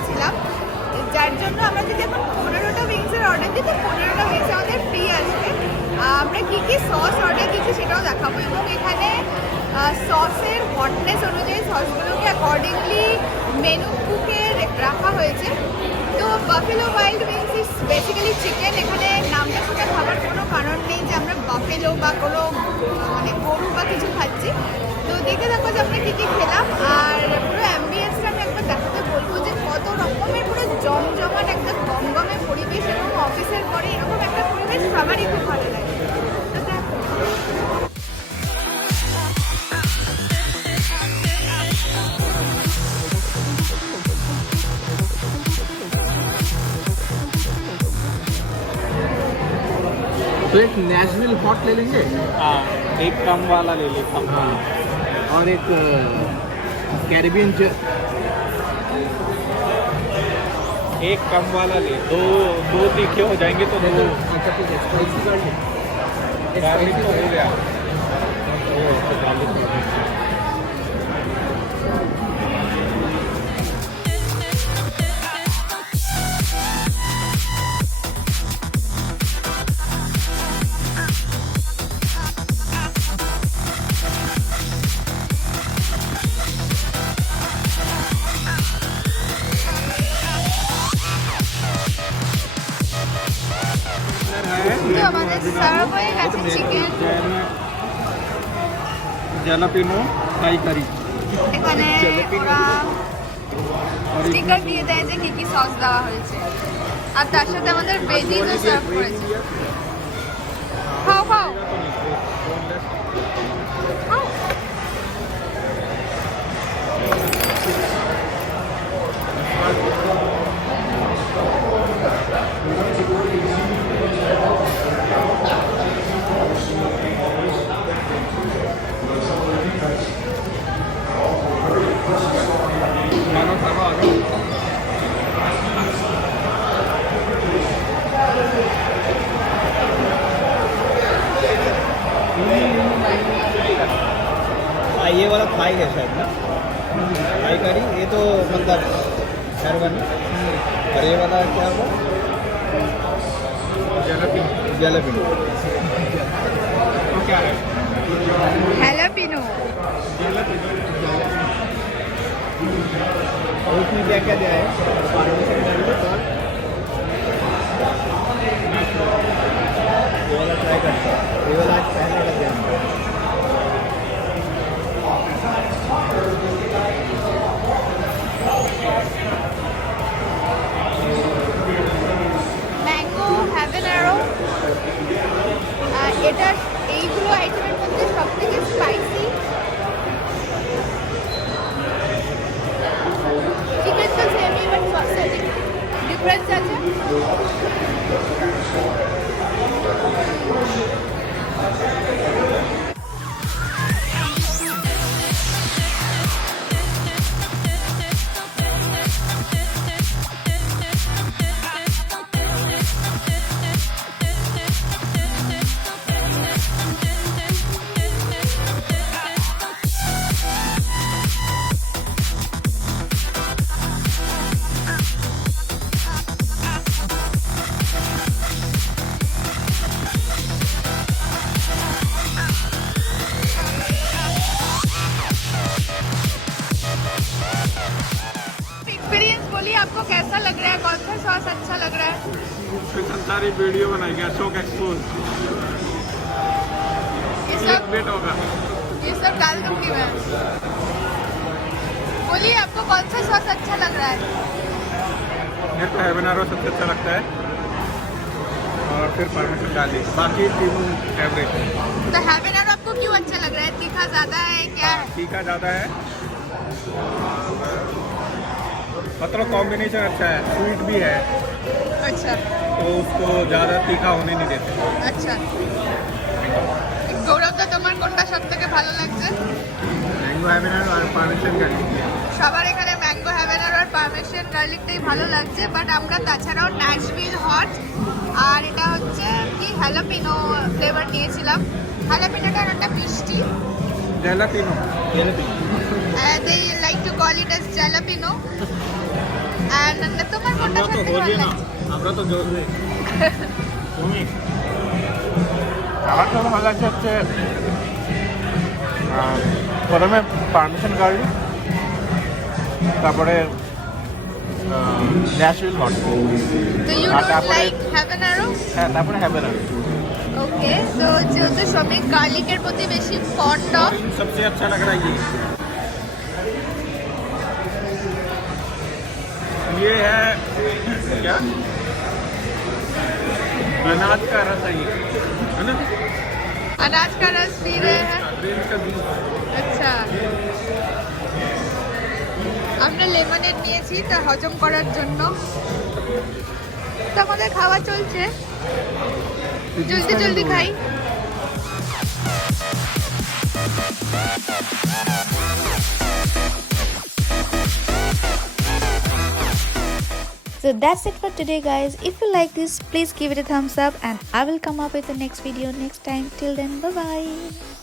চাইছিলাম, যার জন্য আমরা যদি এখন 15টা উইংসের অর্ডার দিই তো 15টা উইংস আমাদের ফ্রি আসবে। আমরা কী কী সস অর্ডার দিচ্ছি সেটাও দেখাবো, এবং এখানে সসের হটনেস অনুযায়ী সসগুলোকে অ্যাকর্ডিংলি মেনু বুকে রাখা হয়েছে। তো buffalo wild wings is basically chicken. এখানে নামটা শুনে খাবার কোনো কারণ নেই যে আমরা বাফেলো বা কোনো মানে গরু বা কিছু খাচ্ছি। তো দেখে দেখো যে আমরা কী কী খেলাম, আর পুরো অ্যাম্বিয়েন্সটা আমি একবার দেখাতে বলবো যে কত রকমের পুরো জমজমাট একটা গমগমে পরিবেশ, এবং অফিসের পরে এরকম একটা পরিবেশ সবারই খুব ভালো লাগে। তো দেখো तो एक नेशविल हॉट ले लेंगे। हाँ, एक कम वाला ले ले, कम वाला। और एक कैरिबियन एक कम वाला ले, दो तीखे हो जाएंगे तो दो। अच्छा ठीक है, स्पाइसी कर ले। गार्लिक तो हो गया। তো আমাদের সার্ভ হয়ে গেছে চিকেন। জালাপিনো ফ্রাই কারি। এখানে ওরা স্টিকার দিয়ে দেয় যে কী কী সস দেওয়া হয়েছে, আর তার সাথে আমাদের ভেজিসও সার্ভ করেছে। খাও খাও খাও। मानो खाना आ गया। ये वाला थाई है शायद ना, थाई करी। ये तो मतलब शेरवानी। और ये वाला क्या हुआ? जलापिनो। तो क्या है? jalapeno। और उसमें क्या क्या दिया है? पार्मेसन गार्लिक और ये वाला ट्राई करते हैं। ये वाला आज पहले का ध्यान है। ম্যাঙ্গো হ্যাবানেরো, এটা এইগুলো আইটেমের মধ্যে সব থেকে স্পাইসি। চিকেন তো সেমই, বাট সসে ডিফারেন্স আছে। आपको कैसा लग रहा है, कौन सा सॉस अच्छा लग रहा है? सारी वीडियो बनाएंगे, अशोक एक्सपोज ये सब होगा। ये सब डाल दूंगी मैं। बोलिए आपको कौन सा सॉस अच्छा लग रहा है? मेरे को हैबानेरो सबसे अच्छा लगता है, और फिर पार्मेसन गार्लिक, बाकी तीनों एवरेज है। तो हैबानेरो आपको क्यों अच्छा लग रहा है? तीखा ज़्यादा है क्या? तीखा ज़्यादा है, मतलब कॉम्बिनेशन अच्छा है, स्वीट भी है। अच्छा, तो उसको ज़्यादा तीखा होने नहीं देते। আচ্ছা। গৌরব দা, তোমার কোনটা সবথেকে ভালো লাগছে? मैंगो हैबानेरो और पार्मेसन गार्लिक। সবার এখানে ম্যাঙ্গো হ্যাবানেরো আর পারমেসান গার্লিকটাই ভালো লাগছে, বাট আমরা তাছাড়াও ন্যাশভিল হট আর এটা হচ্ছে কি হ্যালাপিনো ফ্লেভার নিয়েছিলাম। হ্যালাপিনোটা একটা মিষ্টি, जलापिनो। they like to call it as jalapeno। আর তোমার কোনটা আমরা তো সবথেকে ভালো বোঝে না, লাগছে? আমরা তো জোরে। তুমি আমার তো ভালো লাগছে হচ্ছে প্রথমে পারমিশন গার্লিক, তারপরে ন্যাশভিল হট, তো ইউ আর ডোন্ট তারপরে- লাইক হ্যাবানারো? হ্যাঁ তারপরে হ্যাবানেরো। ওকে, তো যেহেতু শ্রমিক গার্লিকের প্রতি বেশি ফন্ড অফ, सबसे अच्छा लग रहा है ये है क्या, अनाज का रस है ना, अनाज का रस पी रहे हैं। ग्रीन का जूस। আচ্ছা, আমরা লেমনেড নিয়েছি তা হজম করার জন্য। তো আমাদের খাওয়া চলছে, জলদি জলদি খাই। So that's it for today guys. If you like this, please give it a thumbs up and I will come up with the next video next time. Till then, bye bye.